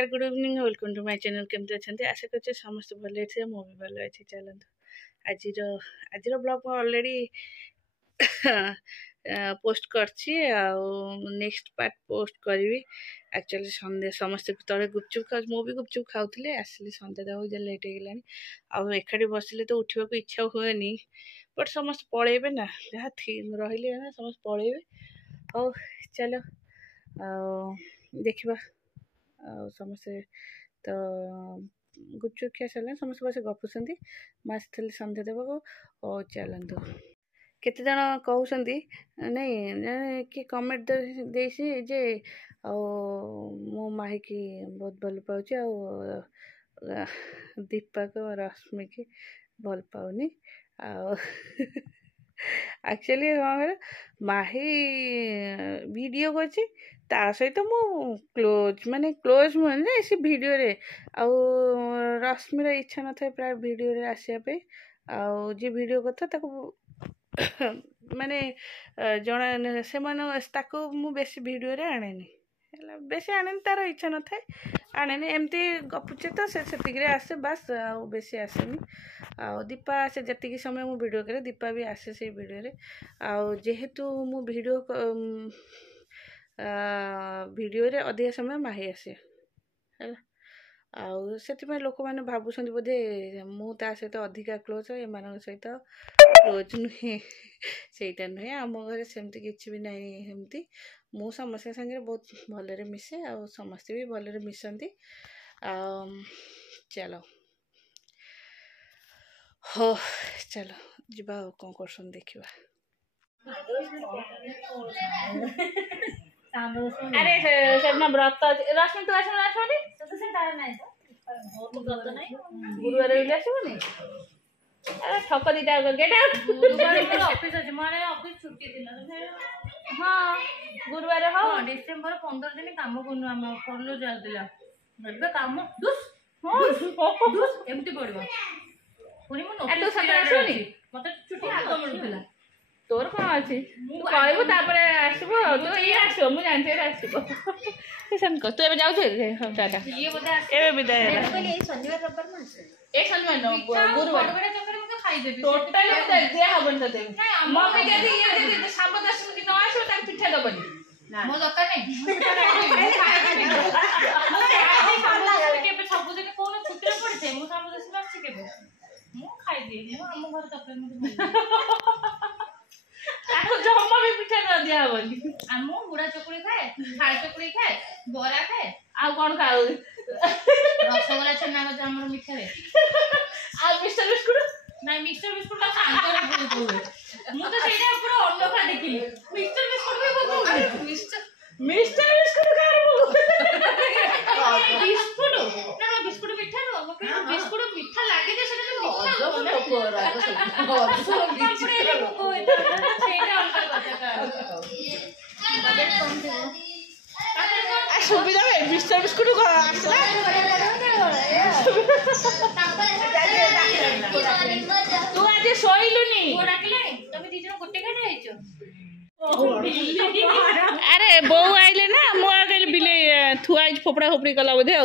नमस्कार good evening welcome to my channel केमती अच्छे आशा कर समस्त भले थे मु भी भल अच्छी चलते आज ब्लॉग ऑलरेडी पोस्ट करछि नेक्स्ट पार्ट पोस्ट करी एक्चुअली संडे समस्त तले गुपचुप खा मु भी गुपचुप खाऊले आसली संडे देव लेट हो गला एकाठी बसिले तो उठा इच्छा हुए बट समस्त पलैबे ना जहाँ रही ना समस्त पलैबे ओ चलो देखा समस्ते तो गुपचुप खिया सारे समस्त बस गपुंट मुझे सन्ध्या देवा और चलतु केते जन कहते नहीं कि कमेंट देसी जे मो माही की बहुत भल पाऊँ दीपा को रश्मि की भल पाऊनी एक्चुअली कौन माही वीडियो करछि ता सहित मु क्लोज माने क्लोज मुझे सी वीडियो रे आउ रश्मिर इच्छा न था प्राय वीडियो रे आसिया पे आउ जे वीडियो कथा ताको माने जणा से माने मु बेसी वीडियो रे आनेनी बेसी आने तार इच्छा न था आने एमती गपुचे तो से आसे बस आउ बेसी आसेनी आउ दीपा आसे जी समय मु वीडियो करे दीपा भी आसे से वीडियो रे आउ जेहेतु मु वीडियो रे अधिक समय माही आसे आउ से लोक मैंने भावुं बोधे मु ता सहित अधिका क्लोज एम सहित क्लोज नुहे सेटा नुहे आम घर सेमती किसी भी नहीं एमती मु समस्त संगे बहुत भलरे मिसे आ समस्ते भी भलरे मिसती चलो हो चलो जीवा कौन कर देखा अरे सेदिन व्रत रश्मि तू आसनी गुरुवार आसबनी अरे ठक दीटा गेट हाँ गुरुवार हाँ डिसेम्बर 15 दिन काम करनु आम फरलो चलता काम एमती पड़ो पुणी मत छुट्टी आग मिलूला तोर कौन अच्छी तू कहबू आसबो तू ये आसो मुझे जानते आसो तू ए जाऊ टाटा ए विदाय गुरुवार टोटाली दिया हबन तते मम्मी कहती ये शाम दर्शन की न आसो तार पिठा दबनी मो दरकार नहीं केबे सब दिन कोन छुट्टी पड़े मु शाम दर्शन आछि केबे मु खाई दिए मु हम घर तक जमा भी पिठा न दिया हबनी आम बुढ़ा चकुड़ी खाए खाड़ चकुड़ी खाए बरा खाए आ कौन खाऊ रसगोला छेना हमर मिठा रे आ मिस्टर बिस्कुट नहीं मिस्टर बिस्कुट सांकर बहुत हुए मु तो सेटा पूरा अनोखा देखिली मिस्टर बिस्कुट भी बहुत हुए मिस्टर बिस्कुट कार बिस्कुट ना बिस्कुट मिठा नो मके बिस्कुट मिठा लागे जे सेटा सुविधा है मिस्टर बिस्कुट तू आज शोइलुनी अरे बो आइले ना मुझे बिले थुआ फोपड़ा फोपड़ी कला बोधे आ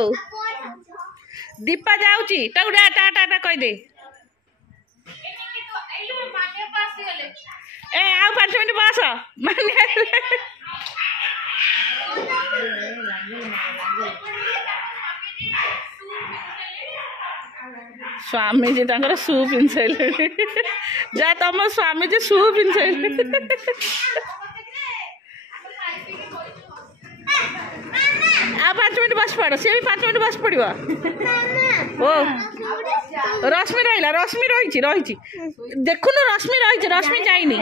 दीपा जाऊँगी टाटा टाटा कहीदे ए आ 5 मिनट बस स्वामी जी तंकर शू पिंधे जा तुम स्वामी जी शू पिंधे आ 5 मिनट बस पड़ सी भी 5 मिनट बस पड़ ओ रश्मि रहा रश्मि रही देखुन रश्मि रही रश्मि जाइनी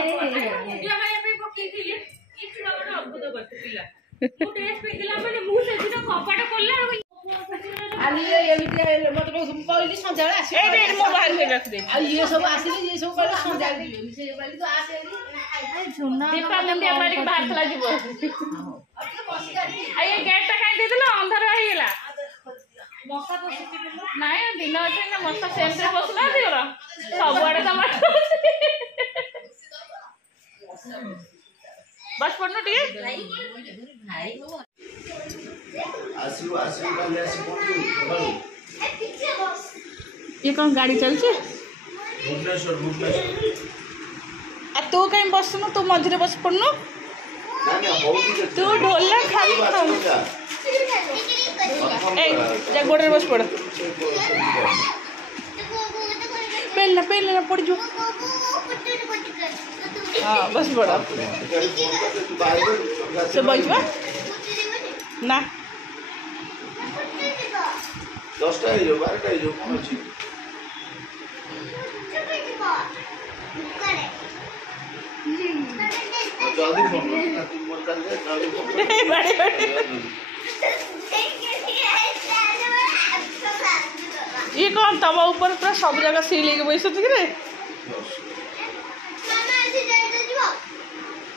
अंधार होगा मशा नाई दिन अच्छे ना मशा सेमती पशुना सबुआड़े तो बस पड़न टे ये कौन गाड़ी चलছে आ तू कहीं बसनु तू मझे बस पड़नु तू ढोलना खाली खाऊ ए जा गोड़े बस पड़ पहलना पहलना पड़ जो हाँ बस पड़ा से बैठवा ना 10টা হয়ে যাও 12টা হয়ে যাও কোন আছে जल्दी फोन करना तुम मत कर दे जल्दी फोन ये कौन तवा ऊपर पूरा सब जगह सी लेके बैठ कि रे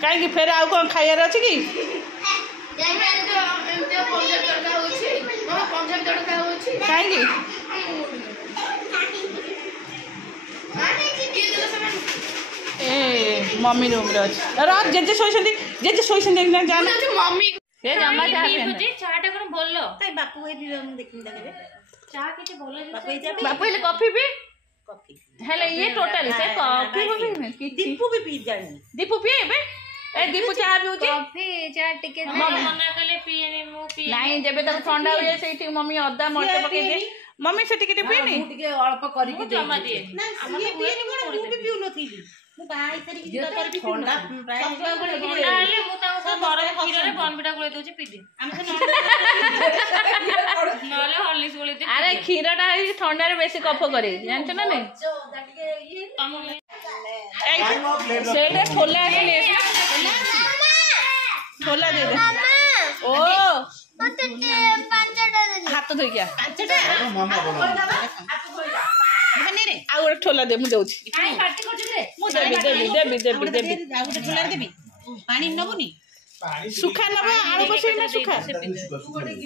कहीं फिर आउ कौन खाइबार अच्छी कि कहीं ए मम्मी रूम रे अछि रात जेजे सोइसंदी ना जाना मम्मी हे जम्मा जा पे चाटा कर बोललो काई बापू हे भी हम देखिन देबे चा केते बोललो बापू ले कॉफी भी कॉफी हेले ये टोटल से कॉफी बोले की दीपू भी पी जानी दीपू पिएबे ए दीपू चाह पिउची कॉफी चा टिके मना कले पिएनी मु पी नहीं जेबे तक ठंडा हो जाए सेठी मम्मी अदा मरच पके दे मम्मी से टिके पिएनी मु टिके अल्प करी के जमा दिए ना ये पिएनी कोन मु भी पिउ नथीली मु बाई तरी के तर भी ठंडा प्राय ठंडा हले मु ता सब गरम खीर रे बनबिटा गोळे दोची पी दे हम से नले हॉर्लिक्स गोळे दे अरे खीरटा है ठंडा रे बेसी कफ करे जानछ ना नहीं सेटे छोला आसले छोला दे दे ओ हाथ धोई क्या मामा बोलो आ गोटे ठोला दे मु दउछि मु देबी पानी नबुनी सुखा नबा आलू बसै ना सुखा बुड़े की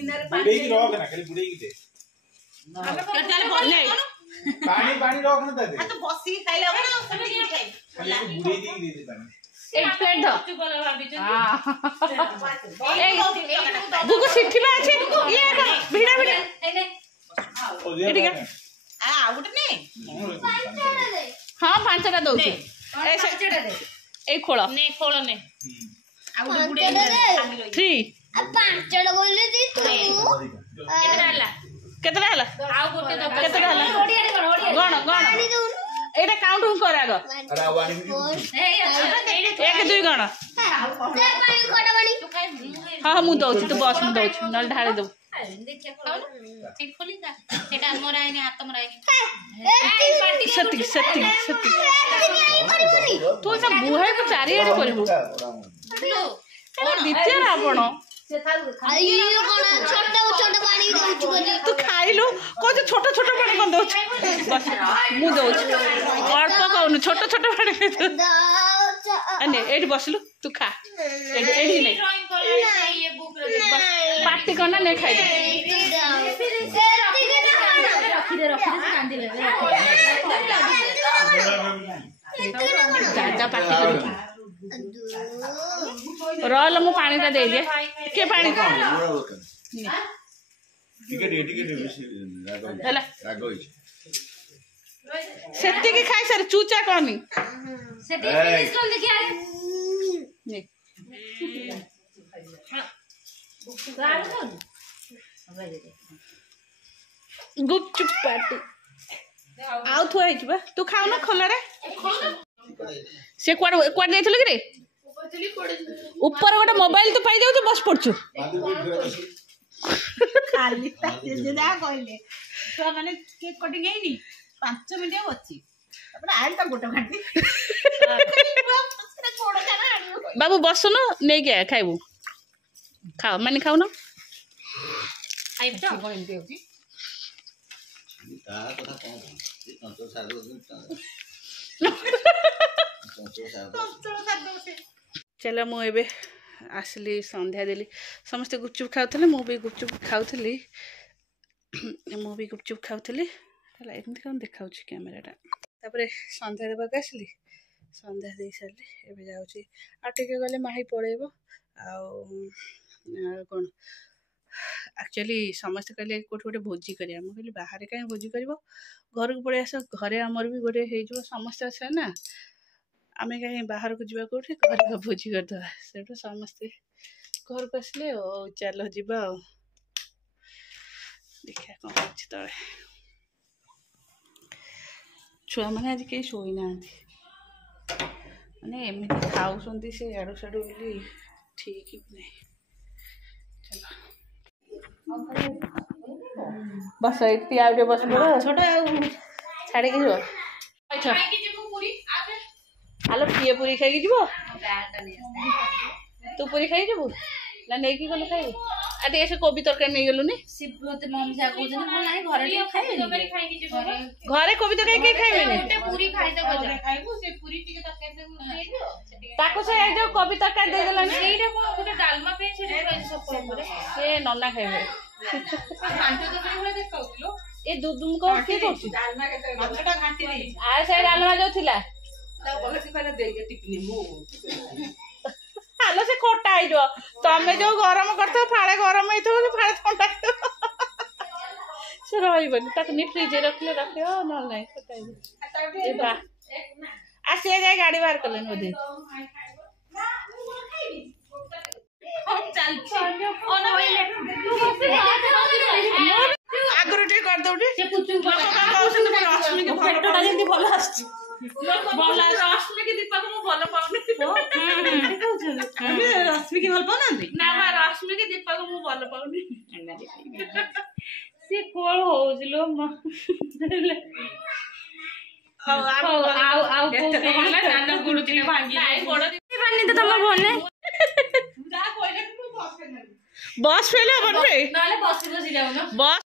रोक ना खाली बुड़े की दे पानी पानी रोक ना दे तो बसी खाइला हो ना सब खाइ खाली बुड़े दी दे पानी एक प्लेट दो हां गुगु सिठिबा अछि ये भिड़ा भिड़ा एठी का आ आउट ने हां पांचटा दउछि ऐसे ए खोलो ने आउट बुडे 3 अब पांचटा बोले दी तू केतरा हला आ गोटे दो केतरा हला गण एटा काउंट कर आगो अरे वाणी एक दुई गण हाँ मु दउछि तू बस मु दउछि नल ढारे दउ सती तू सब बुहाई को चारि आड़े करबो दित्य रावण तू खाइलु कौन छोट छोट पानी कौन दउछ बस मु दउछ अल्प कहनु छोट छोट पानी अने एठी बसलु तू खा एठी नहीं पार्टी करना नहीं खाइ जा पार्टी कर रल मु पानी ता दे दे के पानी सेती के खाई सर चूचा कमी गुपचुप पार्टी आउ थुआ हिबा तू खाऊ ना खोला रे से क्वाड क्वाड जाइथलो कि रे ऊपर गोटे मोबाइल तो पाई जाऊ तो बस पड़छु खाली पाते जे जा कहले तो माने केक कटिंग हेनी 5 मिनिट होछि तापर आइल त गोटे घंटी बाबू बसनो नै के खाइबू खाओ माने खाऊ ना आइब तो कोन देउची ता कथा कोन तंत्र सारो चलो मु एबे आसली संध्या देली समस्त गुपचुप खाऊले मु भी गुपचुप खाऊली मु भी गुपचुप खाऊली है एमती कौन देखा कैमेराटा तापर संध्या देवाक आसली संध्या दे सारे एबे जाऊँगी आटे गले माही पड़ेब कौन एक्चुअली समस्त कहले कोठ गोटे भोजी करिया मु कहली बाहर कहीं भोजी करबो घर को पड़े आस घरे आमर भी गोटे हो समस्त अच्छे ना आम कहीं बाहर को जावा कौटे घर का भोजी करदे से समस्ते घर को आसले चल जा देखा कौन हो तले छुआ मैंने आज कहीं शोई ना माने एमती खाऊ से आड़ू साड़ू बोली ठीक ही नहीं चलो बस इतनी आउटे बस पड़ो छोटा छाड़ी जो आलो किए पूरी खाई जीवो तू पूरी खाई जीवु ना नहीं कि गले खाई आटे ऐसे कोबी तरकारी नहीं गलुनी शिवते मम्मी जा को जने बोल नाही घरे टिके खाइबे घरे कोबी तरकारी के खाइबे नहीं गोटे पूरी खाइ दे बजा खाइबो से पूरी टिके तरकारी दे खाइ दियो ताको से जो कोबी तरकारी दे देला एइटा को गोटे डालमा पे से खाइ सब पर से नन्ना खाइबे घांटो तो भले देखाउतलो ए दुदुम को के करछि डालमा के माछटा घांटी दे आ से डालमा जो थिला ता बोले से कहले दे के टिपनी मु हालो से खोटा आई जो तमे जो गरम करतो फाड़े गरम होई तो फाड़े ठंडा से रहइबनी ताक नि फ्रिज रखले रखियो न नहीं खोटा ए बा आ से जाय गाड़ी बाहर करलन ओदे हम चल फोन होइले तू बस आगरो टे कर दउटी से पुचु को रश्मि के पेटटा जल्दी भल आछि बोला रश्मि के दीपक मु भलो पाउनी रश्मि की भल पाउनांती ना बा रश्मि के दीपक मु भलो पाउनी से कोल होजलो म आउ नाना गुडु दिने भांगी नाइ बड़ पानी तो तम बोलने बस फेले अपन पे नाले बस बसी जाऊ ना बस